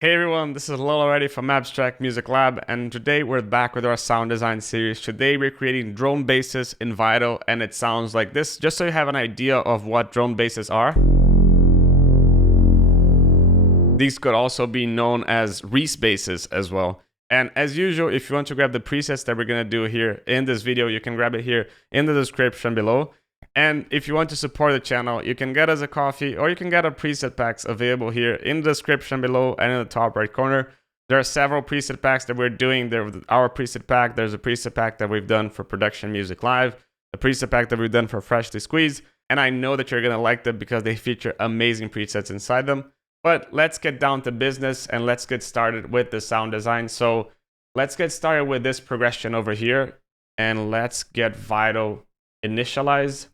Hey everyone, this is Lil already from Abstrakt Music Lab, and today we're back with our sound design series. Today we're creating drone basses in Vital, and it sounds like this, just so you have an idea of what drone basses are. These could also be known as Reese basses as well. And as usual, if you want to grab the presets that we're going to do here in this video, you can grab it here in the description below. And if you want to support the channel, you can get us a coffee or you can get our preset packs available here in the description below and in the top right corner. There are several preset packs that we're doing. There's our preset pack. There's a preset pack that we've done for Production Music Live, a preset pack that we've done for Freshly Squeezed. And I know that you're going to like them because they feature amazing presets inside them. But let's get down to business and let's get started with the sound design. So let's get started with this progression over here and let's get Vital initialized.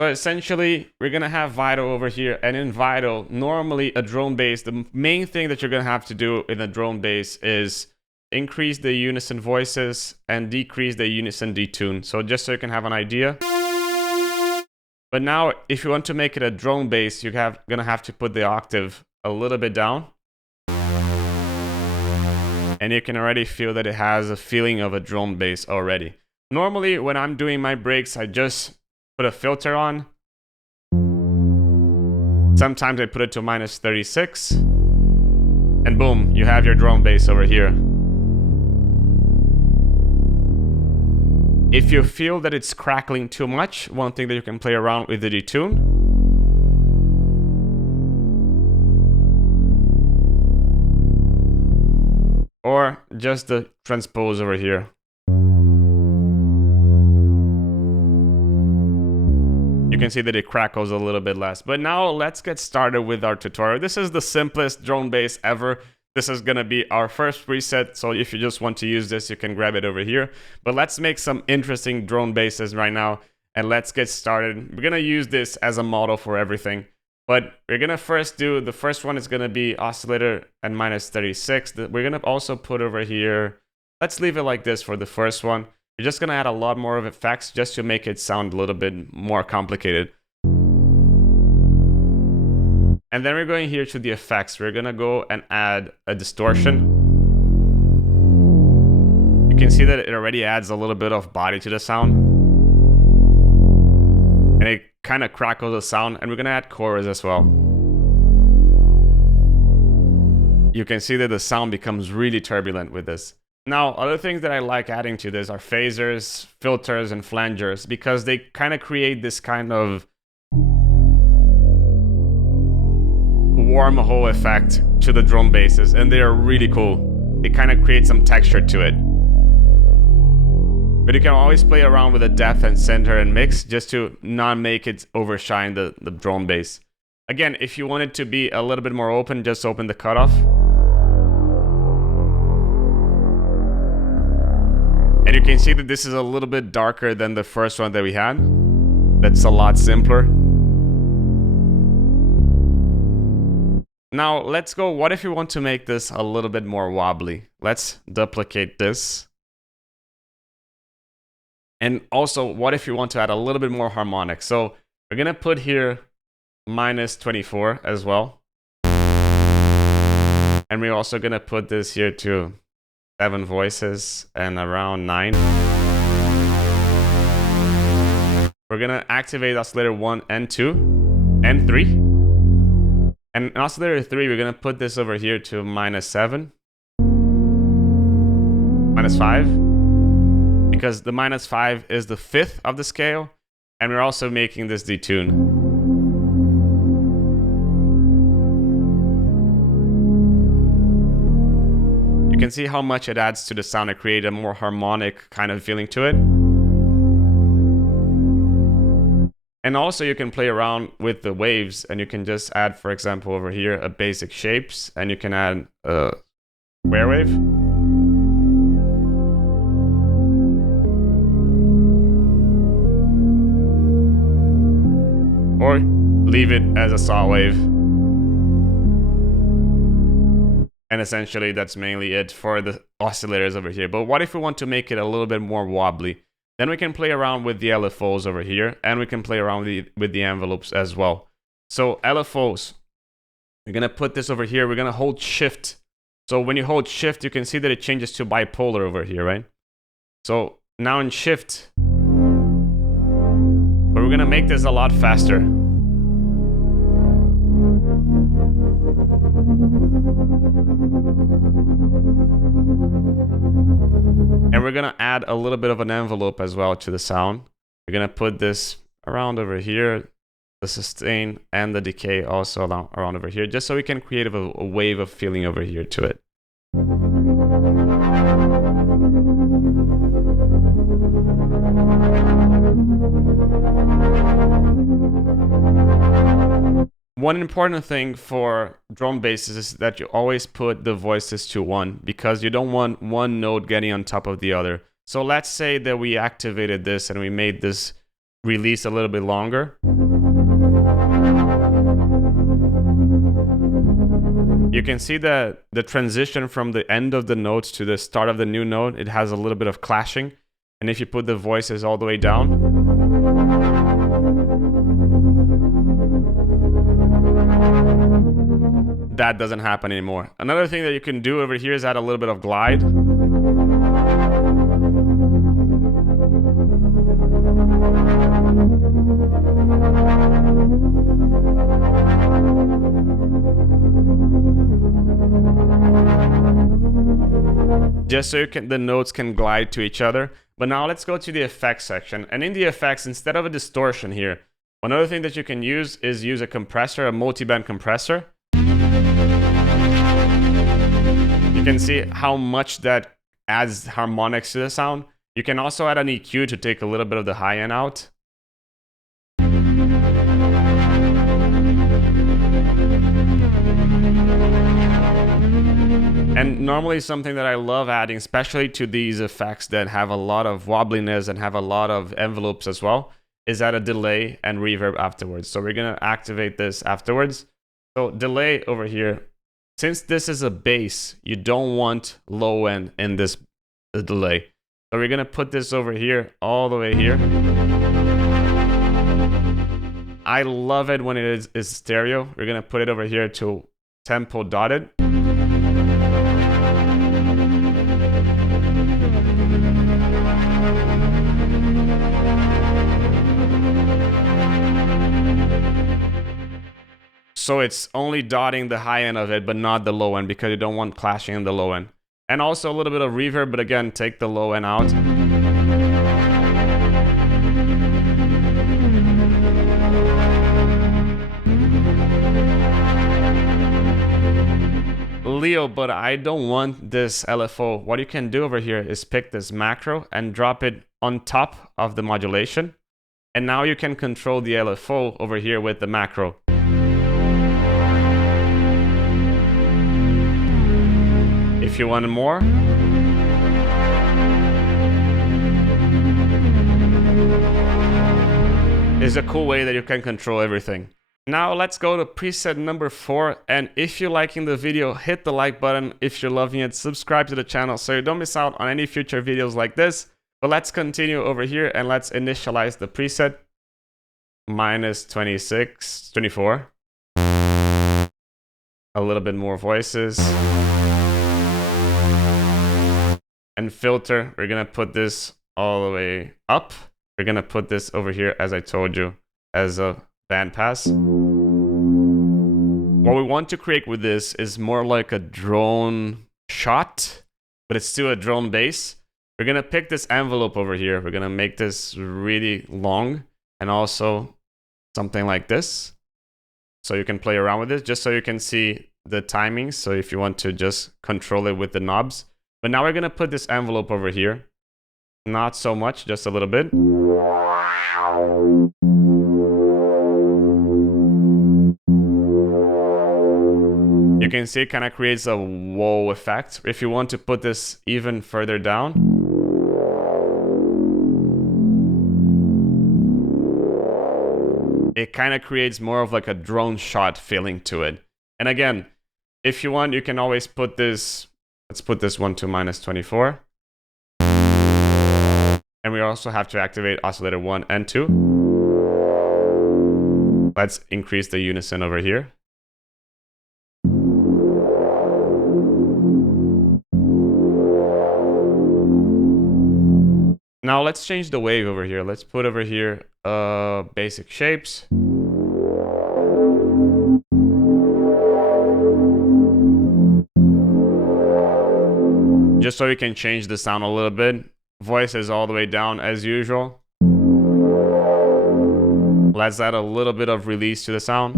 So essentially, we're going to have Vital over here, and in Vital, normally a drone bass, the main thing that you're going to have to do in a drone bass is increase the unison voices and decrease the unison detune. So just so you can have an idea. But now, if you want to make it a drone bass, you're going to have to put the octave a little bit down. And you can already feel that it has a feeling of a drone bass already. Normally, when I'm doing my breaks, I just put a filter on. Sometimes I put it to -36. And boom, you have your drone bass over here. If you feel that it's crackling too much, one thing that you can play around with the detune. Or just the transpose over here. You can see that it crackles a little bit less. But now let's get started with our tutorial. This is the simplest drone bass ever. This is going to be our first preset. So if you just want to use this, you can grab it over here. But let's make some interesting drone basses right now. And let's get started. We're going to use this as a model for everything. But we're going to first do, the first one is going to be oscillator at -36. We're going to also put over here, let's leave it like this for the first one. You're just going to add a lot more of effects just to make it sound a little bit more complicated. And then we're going here to the effects. We're going to go and add a distortion. You can see that it already adds a little bit of body to the sound. And it kind of crackles the sound. And we're going to add chorus as well. You can see that the sound becomes really turbulent with this. Now, other things that I like adding to this are phasers, filters, and flangers, because they kind of create this kind of wormhole effect to the drum basses, and they are really cool. It kind of creates some texture to it. But you can always play around with the depth and center and mix just to not make it overshine the drum bass. Again, if you want it to be a little bit more open, just open the cutoff. And you can see that this is a little bit darker than the first one that we had. That's a lot simpler. Now, let's go. What if you want to make this a little bit more wobbly? Let's duplicate this. And also, what if you want to add a little bit more harmonic? So we're going to put here -24 as well. And we're also going to put this here to 7 voices and around 9. We're gonna activate oscillator 1 and 2 and 3. And in oscillator 3, we're gonna put this over here to -7, -5, because the -5 is the 5th of the scale, and we're also making this detune. You can see how much it adds to the sound to create a more harmonic kind of feeling to it. And also you can play around with the waves, and you can just add, for example, over here, a basic shapes, and you can add a square wave. Or leave it as a saw wave. And essentially, that's mainly it for the oscillators over here. But what if we want to make it a little bit more wobbly? Then we can play around with the LFOs over here, and we can play around with the envelopes as well. So LFOs, we're going to put this over here. We're going to hold shift So when you hold shift, you can see that it changes to bipolar over here, right? So now in shift, but we're gonna make this a lot faster. And we're gonna add a little bit of an envelope as well to the sound. We're gonna put this around over here, the sustain and the decay also around over here, just so we can create a wave of feeling over here to it. One important thing for drum basses is that you always put the voices to 1, because you don't want one note getting on top of the other. So let's say that we activated this and we made this release a little bit longer. You can see that the transition from the end of the notes to the start of the new note, it has a little bit of clashing. And if you put the voices all the way down, that doesn't happen anymore. Another thing that you can do over here is add a little bit of glide. Just so the notes can glide to each other. But now let's go to the effects section. And in the effects, instead of a distortion here, another thing that you can use is use a compressor, a multi-band compressor. You can see how much that adds harmonics to the sound. You can also add an EQ to take a little bit of the high end out. And normally something that I love adding, especially to these effects that have a lot of wobbliness and have a lot of envelopes as well, is add a delay and reverb afterwards. So we're gonna activate this afterwards. So delay over here. Since this is a bass, you don't want low end in this delay. So we're gonna put this over here, all the way here. I love it when it is stereo. We're gonna put it over here to tempo dotted. So it's only dotting the high end of it, but not the low end, because you don't want clashing in the low end. And also a little bit of reverb, but again, take the low end out. Leo, but I don't want this LFO. What you can do over here is pick this macro and drop it on top of the modulation. And now you can control the LFO over here with the macro. If you want more, is a cool way that you can control everything. Now let's go to preset number 4, and if you're liking the video, hit the like button. If you're loving it, subscribe to the channel so you don't miss out on any future videos like this. But let's continue over here and let's initialize the preset. Minus 26, 24. A little bit more voices. And filter, we're gonna put this all the way up. We're gonna put this over here, as I told you, as a bandpass. What we want to create with this is more like a drone shot, but it's still a drone bass. We're gonna pick this envelope over here. We're gonna make this really long, and also something like this. So you can play around with it, just so you can see the timings. So if you want to just control it with the knobs. But now we're gonna put this envelope over here. Not so much, just a little bit. You can see it kind of creates a whoa effect. If you want to put this even further down, it kind of creates more of like a drone shot feeling to it. And again, if you want, you can always put this, let's put this one to minus 24. And we also have to activate oscillator 1 and 2. Let's increase the unison over here. Now let's change the wave over here. Let's put over here basic shapes. Just so we can change the sound a little bit. Voice is all the way down as usual. Let's add a little bit of release to the sound.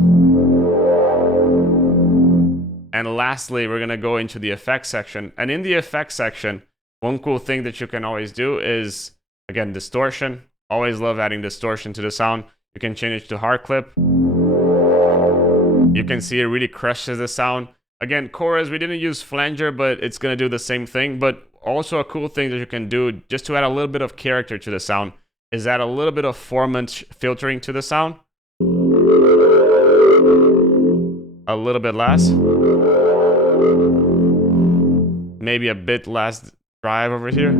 And lastly, we're gonna go into the effects section. And in the effects section, one cool thing that you can always do is, again, distortion. Always love adding distortion to the sound. You can change it to hard clip. You can see it really crushes the sound. Again, chorus, we didn't use flanger, but it's gonna do the same thing. But also a cool thing that you can do just to add a little bit of character to the sound is add a little bit of formant filtering to the sound. A little bit less. Maybe a bit less drive over here.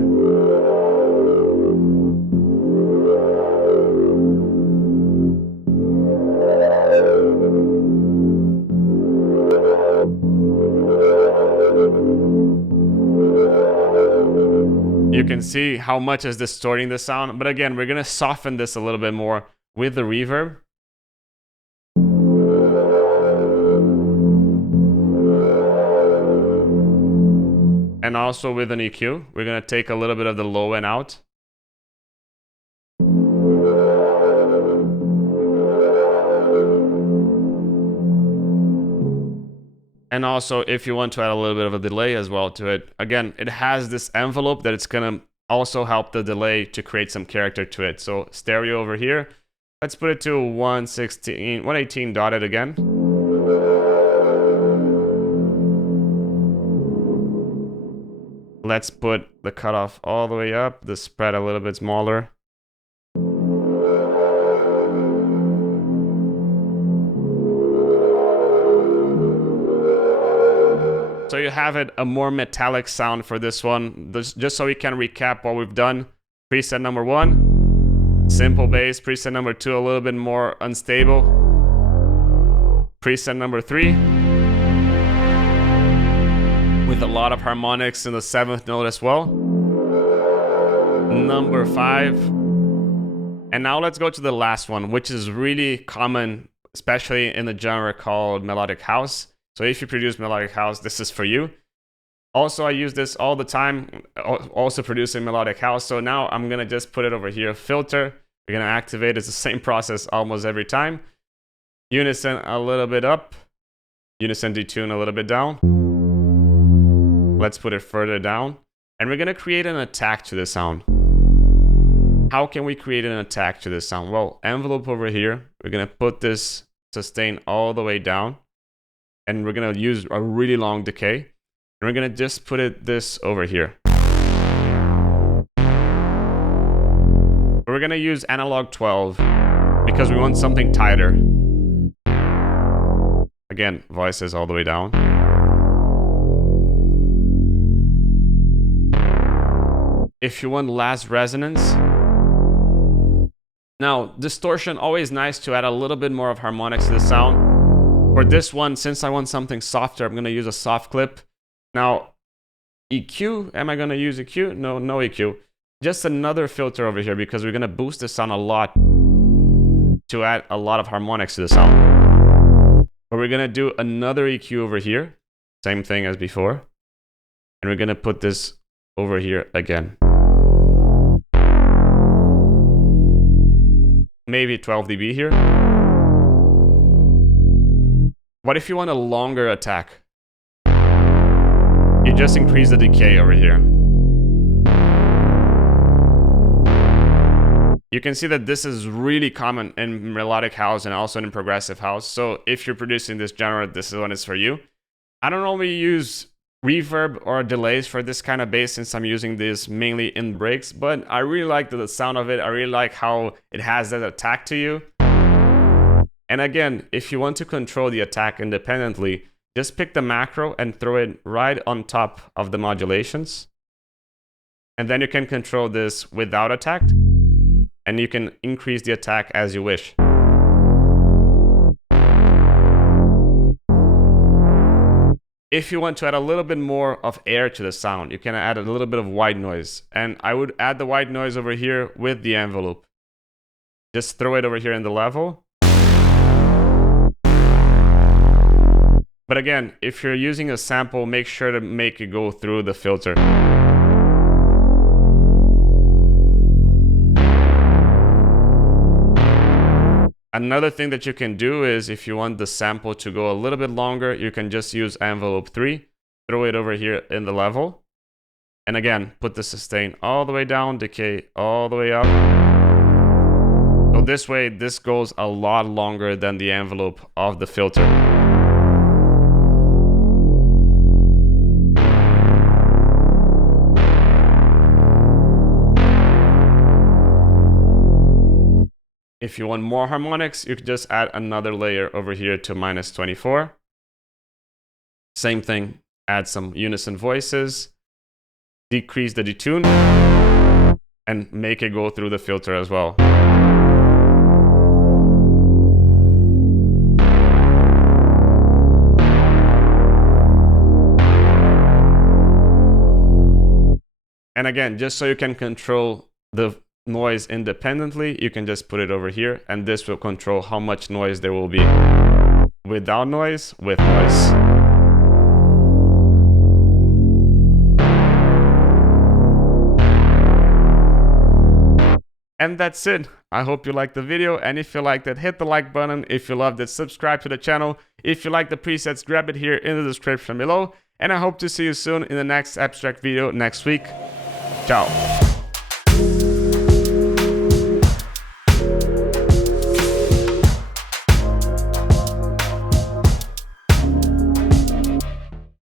You can see how much is distorting the sound, but again, we're gonna soften this a little bit more with the reverb. And also with an EQ, we're gonna take a little bit of the low end out. And also, if you want to add a little bit of a delay as well to it, again, it has this envelope that it's gonna also help the delay to create some character to it. So stereo over here, let's put it to 118 dotted again. Let's put the cutoff all the way up, the spread a little bit smaller. So you have it a more metallic sound for this one. Just so we can recap what we've done. Preset number 1, simple bass. Preset number 2, a little bit more unstable. Preset number 3, with a lot of harmonics in the 7th note as well. Number 5. And now let's go to the last one, which is really common, especially in the genre called melodic house. So if you produce melodic house, this is for you. Also, I use this all the time, also producing melodic house. So now I'm gonna just put it over here, filter. We're gonna activate, it's the same process almost every time. Unison a little bit up, unison detune a little bit down. Let's put it further down. And we're gonna create an attack to the sound. How can we create an attack to this sound? Well, envelope over here, we're gonna put this sustain all the way down. And we're gonna use a really long decay. And we're gonna just put this over here. We're gonna use analog 12 because we want something tighter. Again, voices all the way down. If you want last resonance. Now, distortion, always nice to add a little bit more of harmonics to the sound. For this one, since I want something softer, I'm gonna use a soft clip. Now, EQ, am I gonna use EQ? No, no EQ. Just another filter over here because we're gonna boost the sound a lot to add a lot of harmonics to the sound. But we're gonna do another EQ over here. Same thing as before. And we're gonna put this over here again. Maybe 12 dB here. What if you want a longer attack? You just increase the decay over here. You can see that this is really common in melodic house and also in progressive house. So if you're producing this genre, this is one is for you. I don't normally use reverb or delays for this kind of bass since I'm using this mainly in breaks, but I really like the sound of it. I really like how it has that attack to you. And again, if you want to control the attack independently, just pick the macro and throw it right on top of the modulations. And then you can control this without attack. And you can increase the attack as you wish. If you want to add a little bit more of air to the sound, you can add a little bit of white noise. And I would add the white noise over here with the envelope. Just throw it over here in the level. But again, if you're using a sample, make sure to make it go through the filter. Another thing that you can do is if you want the sample to go a little bit longer, you can just use envelope 3, throw it over here in the level. And again, put the sustain all the way down, decay all the way up. So this way, this goes a lot longer than the envelope of the filter. If you want more harmonics, you can just add another layer over here to -24. Same thing, add some unison voices, decrease the detune, and make it go through the filter as well. And again, just so you can control the noise independently, you can just put it over here, and this will control how much noise there will be. Without noise, with noise. And that's it. I hope you liked the video, and if you liked it, hit the like button. If you loved it, subscribe to the channel. If you like the presets, grab it here in the description below, and I hope to see you soon in the next Abstrakt video next week. Ciao.